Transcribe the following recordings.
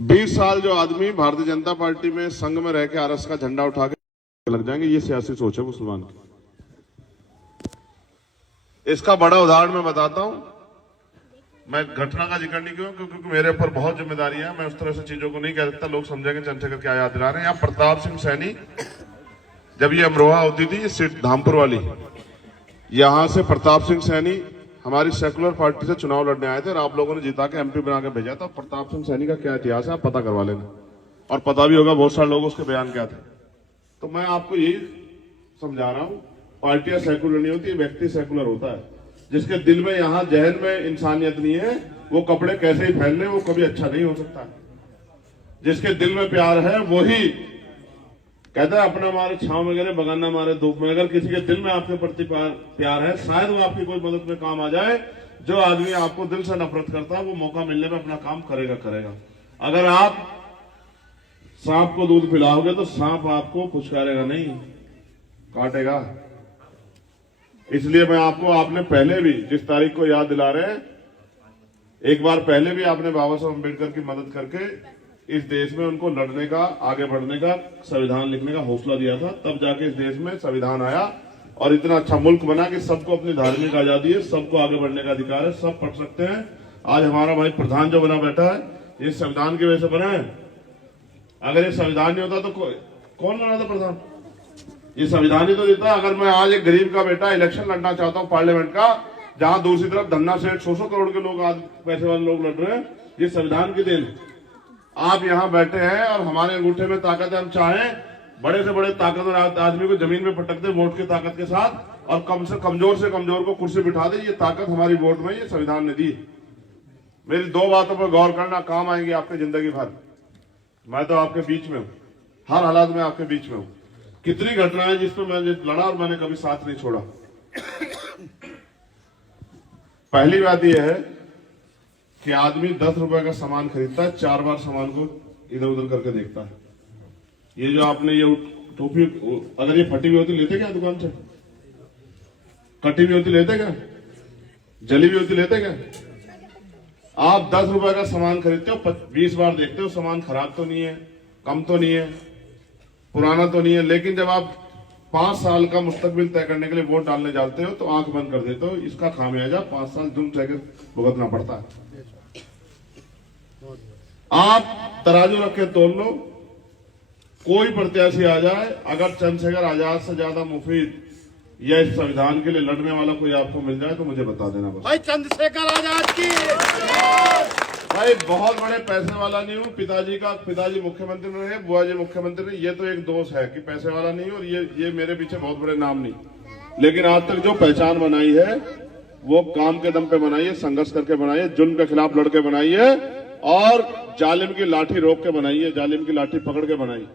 20 साल जो आदमी भारतीय जनता पार्टी में संघ में रह के आरएस का झंडा उठा के लग जाएंगे, ये सियासी सोच है मुसलमान की। इसका बड़ा उदाहरण मैं बताता हूं। मैं घटना का जिक्र नहीं क्यों, क्योंकि मेरे ऊपर बहुत जिम्मेदारी है। मैं उस तरह से चीजों को नहीं कह सकता, लोग समझेंगे चंद्रशेखर क्या याद दिला रहे हैं। यहाँ प्रताप सिंह सैनी, जब ये अमरोहा होती थी, सीट धामपुर वाली, यहां से प्रताप सिंह सैनी हमारी सेकुलर पार्टी से चुनाव लड़ने आए थे और आप लोगों ने जिता के एमपी बना के भेजा था। प्रताप सिंह सैनी का क्या इतिहास है आप पता करवा लेना, और पता भी होगा बहुत सारे लोग उसके बयान क्या थे। तो मैं आपको यही समझा रहा हूं, पार्टियां सेकुलर नहीं होती, व्यक्ति सेकुलर होता है। जिसके दिल में, यहां जहन में इंसानियत नहीं है, वो कपड़े कैसे ही पहन ले, वो कभी अच्छा नहीं हो सकता। जिसके दिल में प्यार है वही कहता है अपना मारे छांव में गिरे बगाना मारे धूप में। अगर किसी के दिल में आपके प्रति प्यार है, शायद वो आपकी कोई मदद में काम आ जाए। जो आदमी आपको दिल से नफरत करता है वो मौका मिलने में अपना काम करेगा। अगर आप सांप को दूध पिलाओगे तो सांप आपको फुचकारेगा नहीं, काटेगा। इसलिए मैं आपको, आपने पहले भी जिस तारीख को याद दिला रहे हैं, एक बार पहले भी आपने बाबा साहब अम्बेडकर की मदद करके इस देश में उनको लड़ने का, आगे बढ़ने का, संविधान लिखने का हौसला दिया था। तब जाके इस देश में संविधान आया और इतना अच्छा मुल्क बना कि सबको अपनी धार्मिक आजादी है, सबको आगे बढ़ने का अधिकार है, सब पढ़ सकते हैं। आज हमारा भाई प्रधान जो बना बैठा है, ये संविधान की वजह से बना है। अगर ये संविधान नहीं होता तो कौन बना था प्रधान? ये संविधान ही तो देता। अगर मैं आज एक गरीब का बेटा इलेक्शन लड़ना चाहता हूं पार्लियामेंट का, जहां दूसरी तरफ धन्ना सेठ 100 करोड़ के लोग, आज पैसे वाले लोग लड़ रहे हैं, ये संविधान की देन। आप यहां बैठे हैं और हमारे अंगूठे में ताकत है। हम चाहें बड़े से बड़े ताकतवर आदमी को जमीन में पटक दे वोट की ताकत के साथ, और कम से कमजोर को कुर्सी बिठा दे। ये ताकत हमारी वोट में, ये संविधान ने दी। मेरी दो बातों पर गौर करना, काम आएंगी आपकी जिंदगी भर। मैं तो आपके बीच में हूं, हर हालात में आपके बीच में हूं। कितनी घटनाएं जिसमें मैंने लड़ा और मैंने कभी साथ नहीं छोड़ा। पहली बात यह है कि आदमी 10 रुपए का सामान खरीदता है, 4 बार सामान को इधर उधर करके देखता है। ये जो आपने ये टोपी, अगर ये फटी हुई होती लेते क्या दुकान से? कटी हुई होती लेते क्या? जली हुई होती लेते क्या? आप 10 रुपए का सामान खरीदते हो, 20 बार देखते हो सामान खराब तो नहीं है, कम तो नहीं है, पुराना तो नहीं है। लेकिन जब आप 5 साल का मुस्तकबिल तय करने के लिए वोट डालने जाते हो तो आंख बंद कर देते हो। इसका खामियाजा 5 साल जुर्म सह के भुगतना पड़ता है। आप तराजू रख के तोल लो, कोई प्रत्याशी आ जाए, अगर चंद्रशेखर आजाद से ज्यादा मुफीद या इस संविधान के लिए लड़ने वाला कोई आपको मिल जाए तो मुझे बता देना बस। भाई चंद्रशेखर आजाद की। भाई बहुत बड़े पैसे वाला नहीं हूँ। पिताजी मुख्यमंत्री रहे, बुआ जी मुख्यमंत्री रहे। ये तो एक दोष है कि पैसे वाला नहीं, और ये मेरे पीछे बहुत बड़े नाम नहीं। लेकिन आज तक जो पहचान बनाई है वो काम के दम पे बनाई है, संघर्ष करके बनाई है, जुल्म के खिलाफ लड़के बनाई है, और जालिम की लाठी रोक के बनाई है, जालिम की लाठी पकड़ के बनाई।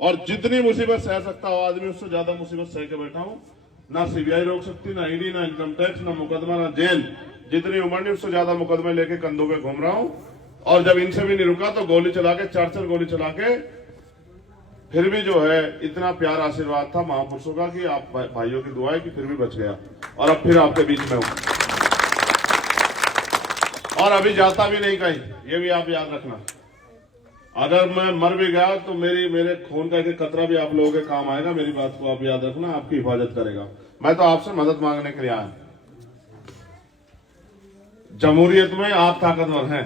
और जितनी मुसीबत सह सकता हो आदमी, उससे ज्यादा मुसीबत सह के बैठा हूं। ना सीबीआई रोक सकती, ना ईडी, ना इनकम टैक्स, ना मुकदमा, ना जेल। जितनी उम्र नहीं उससे ज्यादा मुकदमे लेके कंधों पे घूम रहा हूं। और जब इनसे भी नहीं रुका तो गोली चला के, 4 गोली चला के, फिर भी जो है इतना प्यार आशीर्वाद था महापुरुषों का कि आप भाइयों की दुआ है कि फिर भी बच गया, और अब फिर आपके बीच में हूं, और अभी जाता भी नहीं कहीं। ये भी आप याद रखना। अगर मैं मर भी गया तो मेरे खून का एक कतरा भी आप लोगों के काम आएगा। मेरी बात को आप याद रखना, आपकी हिफाजत करेगा। मैं तो आपसे मदद मांगने के लिए आया। जमहूरियत में आप ताकतवर हैं,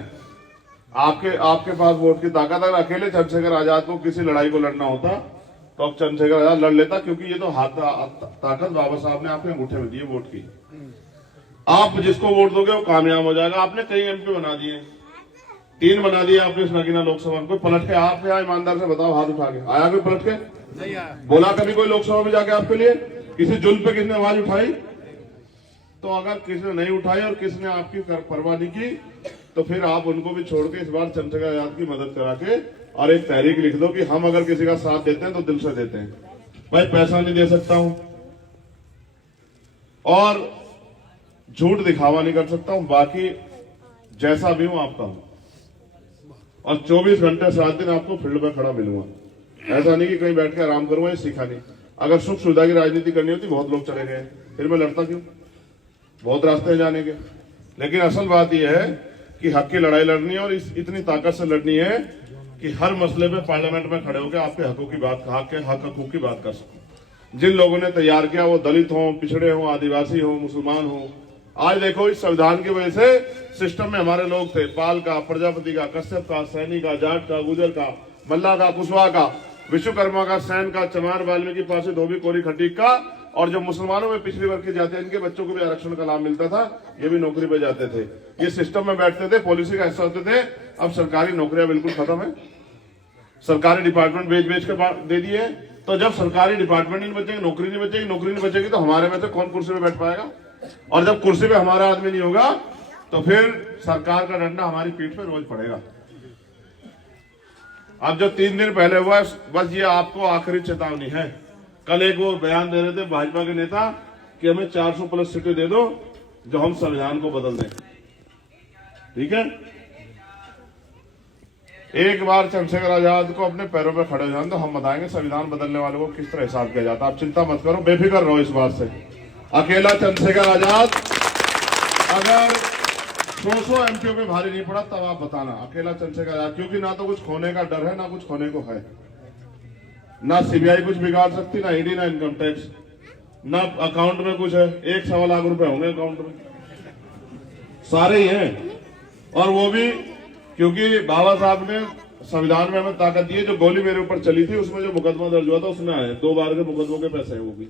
आपके पास वोट की ताकत। अगर अकेले चंद्रशेखर आजाद को किसी लड़ाई को लड़ना होता तो अब चंद्रशेखर आजाद लड़ लेता, क्योंकि ये तो ताकत बाबा साहब ने आपके अंगूठे में दी है वोट की। आप जिसको वोट दोगे वो कामयाब हो जाएगा। आपने कई एमपी बना दिए, 3 बना दिए आपने इस नगीना लोकसभा में। कोई पलट के आप यहाँ ईमानदार से बताओ, हाथ उठा के आया कोई पलट के? नहीं आया। बोला कभी कोई लोकसभा में जाके आपके लिए? किसी जुल्म पे किसने आवाज उठाई? तो अगर किसने नहीं उठाई और किसने आपकी परवाह नहीं की, तो फिर आप उनको भी छोड़ के इस बार चंद्रशेखर आजाद की मदद करा के और एक तहरीक लिख दो कि हम अगर किसी का साथ देते हैं तो दिल से देते हैं। भाई पैसा नहीं दे सकता हूं और झूठ दिखावा नहीं कर सकता हूं, बाकी जैसा भी हूं आपका हूं, और 24 घंटे 7 दिन आपको फील्ड में खड़ा मिलूंगा। ऐसा नहीं कि कहीं बैठ के आराम करूंगा, ये सीखा नहीं। अगर सुख सुविधा की राजनीति करनी होती, बहुत लोग चले गए, फिर मैं लड़ता क्यों? बहुत रास्ते हैं जाने के। लेकिन असल बात यह है कि हक की लड़ाई लड़नी है और इतनी ताकत से लड़नी है कि हर मसले पे पार्लियामेंट में खड़े होकर आपके हकों की बात, हक हकूक की बात कर सको। जिन लोगों ने तैयार किया वो दलित हो, पिछड़े हो, आदिवासी हो, मुसलमान हो। आज देखो इस संविधान की वजह से सिस्टम में हमारे लोग थे, पाल का, प्रजापति का, कश्यप का, सैनी का, जाट का, गुजर का, मल्ला का, कुशवाहा का, विश्वकर्मा का, सैन का, चमार, वाल्मीकि, पासी, धोबी, कोरी, खटीक का। और जो मुसलमानों में पिछड़ी वर्ग के जाते हैं इनके बच्चों को भी आरक्षण का लाभ मिलता था, ये भी नौकरी पे जाते थे, ये सिस्टम में बैठते थे, पॉलिसी का हिस्सा होते थे। अब सरकारी नौकरियां बिल्कुल खत्म है, सरकारी डिपार्टमेंट बेच के दे दिए। तो जब सरकारी डिपार्टमेंट नहीं बचेंगे, नौकरी नहीं बचेगी, नौकरी नहीं बचेगी तो हमारे में से कौन कुर्सी पे बैठ पाएगा? और जब कुर्सी पे हमारा आदमी नहीं होगा तो फिर सरकार का डंडा हमारी पीठ पे रोज पड़ेगा। अब जो 3 दिन पहले हुआ, बस ये आपको आखिरी चेतावनी है। कल एक वो बयान दे रहे थे भाजपा के नेता कि हमें 400 प्लस सीटें दे दो जो हम संविधान को बदल दें। ठीक है, एक बार चंद्रशेखर आजाद को अपने पैरों पर खड़े हो जाने तो हम बताएंगे संविधान बदलने वालों को किस तरह हिसाब किया जाता है। आप चिंता मत करो, बेफिक्र रहो इस बात से। अकेला चंद्रशेखर आजाद अगर 100 एमपीओ में भारी नहीं पड़ा तब आप बताना, अकेला चंद्रशेखर आजाद, क्योंकि ना तो कुछ खोने का डर है, ना कुछ खोने को है। ना सीबीआई कुछ बिगाड़ सकती, ना ईडी, ना इनकम टैक्स, ना अकाउंट में कुछ है। 1.25 लाख रुपए होंगे अकाउंट में, सारे ही हैं। और वो भी क्योंकि बाबा साहब ने संविधान में हमें ताकत दी है। जो गोली मेरे ऊपर चली थी उसमें जो मुकदमा दर्ज हुआ था उसमें आए 2 बार के मुकदमों के पैसे हैं। वो भी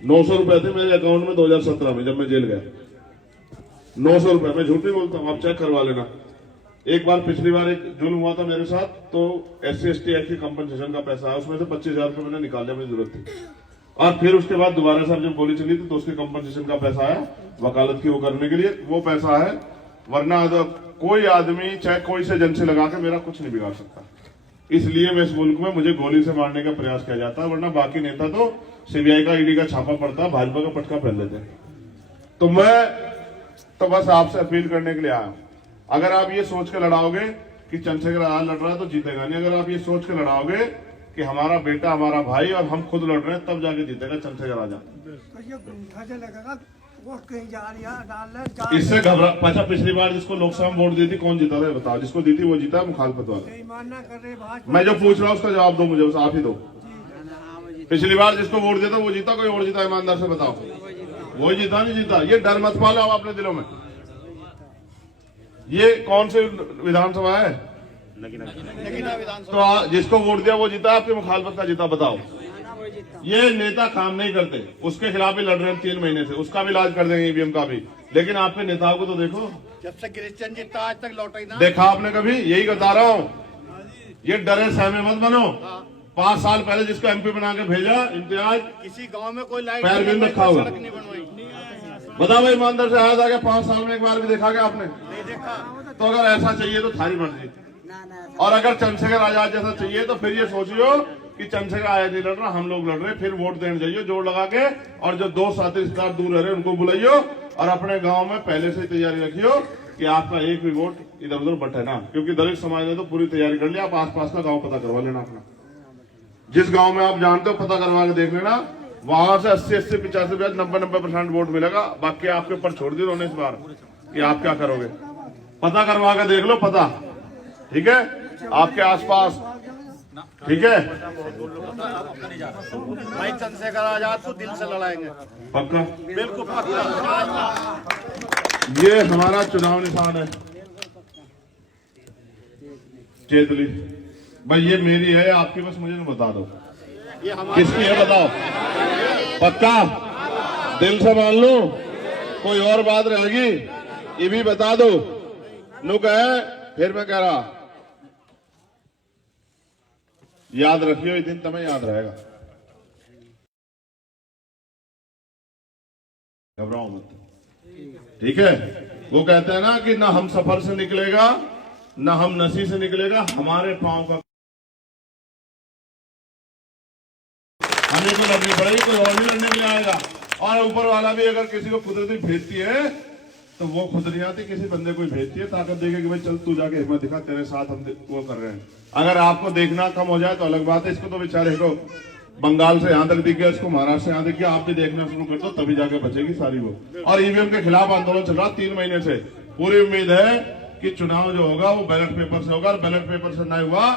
900 रुपए थे मेरे अकाउंट में 2017 में जब मैं जेल गया। 900 रुपए, मैं झूठ नहीं बोलता हूँ, आप चेक करवा लेना। एक बार पिछली बार एक जुल्म हुआ था मेरे साथ, तो SC/ST एक्ट की कंपनसेशन का पैसा आया, उसमें से 25,000 रुपए मैंने निकाल लिया, मुझे जरूरत थी। और फिर उसके बाद दोबारा साहब जब गोली चली थी तो उसके कंपनसेशन का पैसा आया वकालत की वो करने के लिए, वो पैसा है। वरना कोई आदमी चाहे कोई से एजेंसी लगा के मेरा कुछ नहीं बिगाड़ सकता। इसलिए मैं इस मुल्क में मुझे गोली से मारने का प्रयास किया जाता है, वरना बाकी नेता तो सीबीआई का, ईडी का छापा पड़ता, भाजपा का पटका पहन लेते हैं। तो मैं तो बस आपसे अपील करने के लिए आया। अगर आप ये सोच के लड़ाओगे कि चंद्रशेखर आजाद लड़ रहा है तो जीतेगा नहीं। अगर आप ये सोच के लड़ाओगे कि हमारा बेटा, हमारा भाई और हम खुद लड़ रहे हैं, तब जाके जीतेगा चंद्रशेखर आजाद। इससे घबरा। अच्छा, पिछली बार जिसको लोकसभा में वोट दी थी कौन जीता था बताओ? जिसको दी थी वो जीता, मुखालफत वाला। मैं जो पूछ रहा हूँ उसका जवाब दो मुझे, बस आप ही दो। पिछली बार जिसको वोट दिया था वो जीता, कोई और जीता? ईमानदार से बताओ, वो जीता नहीं जीता? ये डर मत पालो आप अपने दिलों में। ये कौन सी विधानसभा है? तो जिसको वोट दिया वो जीता, आपके मुखालफत का जीता? बताओ। ये नेता काम नहीं करते, उसके खिलाफ भी लड़ रहे हैं 3 महीने से, उसका भी इलाज कर देंगे, ईवीएम का भी। लेकिन आपके नेताओं को तो देखो, जब से क्रिश्चियन जीता आज तक लौटा ही ना। देखा आपने कभी? यही बता रहा हूँ, ये डरे सहमे मत बनो। 5 साल पहले जिसको MP बना के भेजा इम्तियाज, किसी गांव में कोई लाइट पैर भी रखा हुआ, नहीं बनवाई। बताओ भाई ईमानदार से, हाथ आगे 5 साल में एक बार भी देखा क्या आपने? नहीं देखा। तो अगर ऐसा चाहिए तो थारी मर्जी। और अगर चंद्रशेखर आजाद जैसा चाहिए तो फिर ये सोचियो कि चंद्रशेखर आजाद नहीं लड़ रहा, हम लोग लड़ रहे हैं। फिर वोट देने जाइए जोड़ लगा के, और जो 2 साथी रिश्तेदार दूर रह रहे हैं उनको बुलाइयो, और अपने गांव में पहले से तैयारी रखियो कि आपका एक भी वोट इधर उधर बटे ना। क्योंकि दलित समाज ने तो पूरी तैयारी कर लिया। आप आसपास का गाँव पता करवा लेना अपना, जिस गाँव में आप जानते हो पता करवा के देख लेना। वहां से 80-80, 85, 90% वोट मिलेगा। बाकी आपके ऊपर छोड़ दी उन्होंने इस बार कि आप क्या करोगे। पता करवा के देख लो, पता, ठीक है, आपके आसपास, ठीक है। भाई चंद्रशेखर आजाद को दिल से लड़ाएंगे, पक्का, बिल्कुल पक्का। ये हमारा चुनाव निशान है, चेतली भाई। ये मेरी है, आपकी, बस मुझे नहीं बता दो ये हमारी किसकी है, बताओ। पक्का, दिल से मान लो, कोई और बात रहेगी ये भी बता दो। नुक है, फिर मैं कह रहा, याद रखियो, ये दिन तुम्हें याद रहेगा। घबराओ मत, ठीक है। वो कहते हैं ना कि ना हम सफर से निकलेगा, ना हम नसी से निकलेगा, हमारे पांव का हमें को लड़नी पड़ेगी, कोई और भी लड़ने के लिए आएगा। और ऊपर वाला भी अगर किसी को कुदरती भेजती है तो वो खुद नहीं आती, किसी बंदे को भेजती है, ताकत देके कि भाई चल तू जाके हिम्मत दिखा, तेरे साथ हम वो कर रहे हैं। अगर आपको देखना कम हो जाए तो अलग बात है। इसको तो बेचारे को बंगाल से यहां तक दिख गया, इसको महाराष्ट्र से यहां दिख गया, आप भी देखना शुरू कर दो, तभी जाके बचेगी सारी वो। और ईवीएम के खिलाफ आंदोलन चल रहा 3 महीने से, पूरी उम्मीद है कि चुनाव जो होगा वो बैलेट पेपर से होगा, और बैलेट पेपर से नहीं हुआ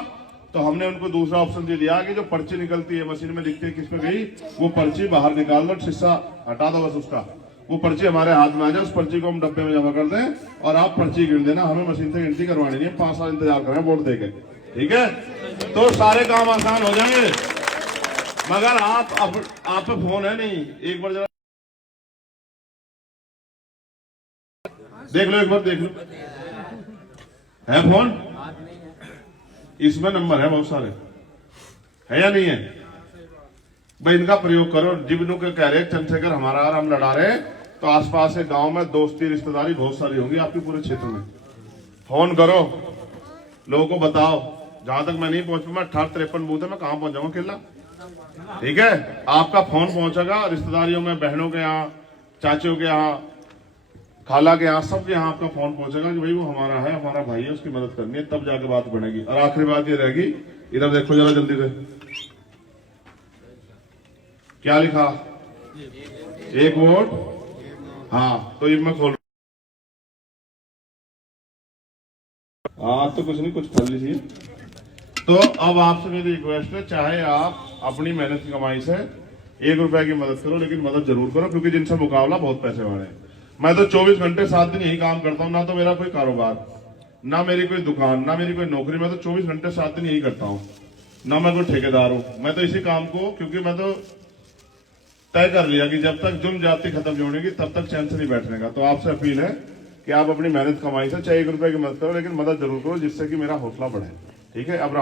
तो हमने उनको दूसरा ऑप्शन दे दिया कि जो पर्ची निकलती है मशीन में लिखते हैं किस पे गई, वो पर्ची बाहर निकाल दो, शीशा हटा दो बस उसका, वो पर्ची हमारे हाथ में आ जाए, उस पर्ची को हम डब्बे में जमा कर दें और आप पर्ची गिन देना, हमें मशीन से गिनती करवानी नहीं है, 5 साल इंतजार करें वोट देके, ठीक है। तो सारे काम आसान हो जाएंगे, मगर आप पे फोन है नहीं, एक बार जरा देख लो, एक बार देख लो, है फोन, इसमें नंबर है बहुत सारे, है या नहीं है भाई, इनका प्रयोग करो। जिब्नू के कह रहे चंद्रशेखर हमारा अगर हम लड़ा रहे तो आसपास के गांव में दोस्ती रिश्तेदारी बहुत सारी होंगी आपके पूरे क्षेत्र में, फोन करो, लोगों को बताओ। जहां तक मैं नहीं पहुंच पाऊंगा, 18-53 बूथ है, मैं कहां पहुंच जाऊंगा केला, ठीक है। आपका फोन पहुंचेगा रिश्तेदारियों में, बहनों के यहाँ, चाचियों के यहाँ, खाला के यहाँ, सबके यहाँ आपका फोन पहुंचेगा कि भाई वो हमारा है, हमारा भाई है, उसकी मदद करनी है, तब जाके बात बढ़ेगी। और आखिरी बात ये रहेगी, इधर देखो जरा जल्दी से, क्या लिखा, 1 वोट, हाँ, तो ये मैं खोल, हाँ तो कुछ नहीं, कुछ कर लीजिए। तो अब आपसे मेरी रिक्वेस्ट है, चाहे आप अपनी मेहनत की कमाई से 1 रुपए की मदद करो, लेकिन मदद जरूर करो, क्योंकि जिनसे मुकाबला बहुत पैसे वाले हैं। मैं तो 24 घंटे 7 दिन यही काम करता हूँ, ना तो मेरा कोई कारोबार, ना मेरी कोई दुकान, ना मेरी कोई नौकरी, मैं तो 24 घंटे 7 दिन यही करता हूँ, ना मैं कोई ठेकेदार हूँ। मैं तो इसी काम को, क्योंकि मैं तो तय कर लिया कि जब तक जुर्म जाति खत्म नहीं होगी तब तक चैन से नहीं बैठने का। तो आपसे अपील है कि आप अपनी मेहनत कमाई से चाहे 1 रुपए की मदद करो, लेकिन मदद जरूर करो, जिससे कि मेरा हौसला बढ़े, ठीक है। अब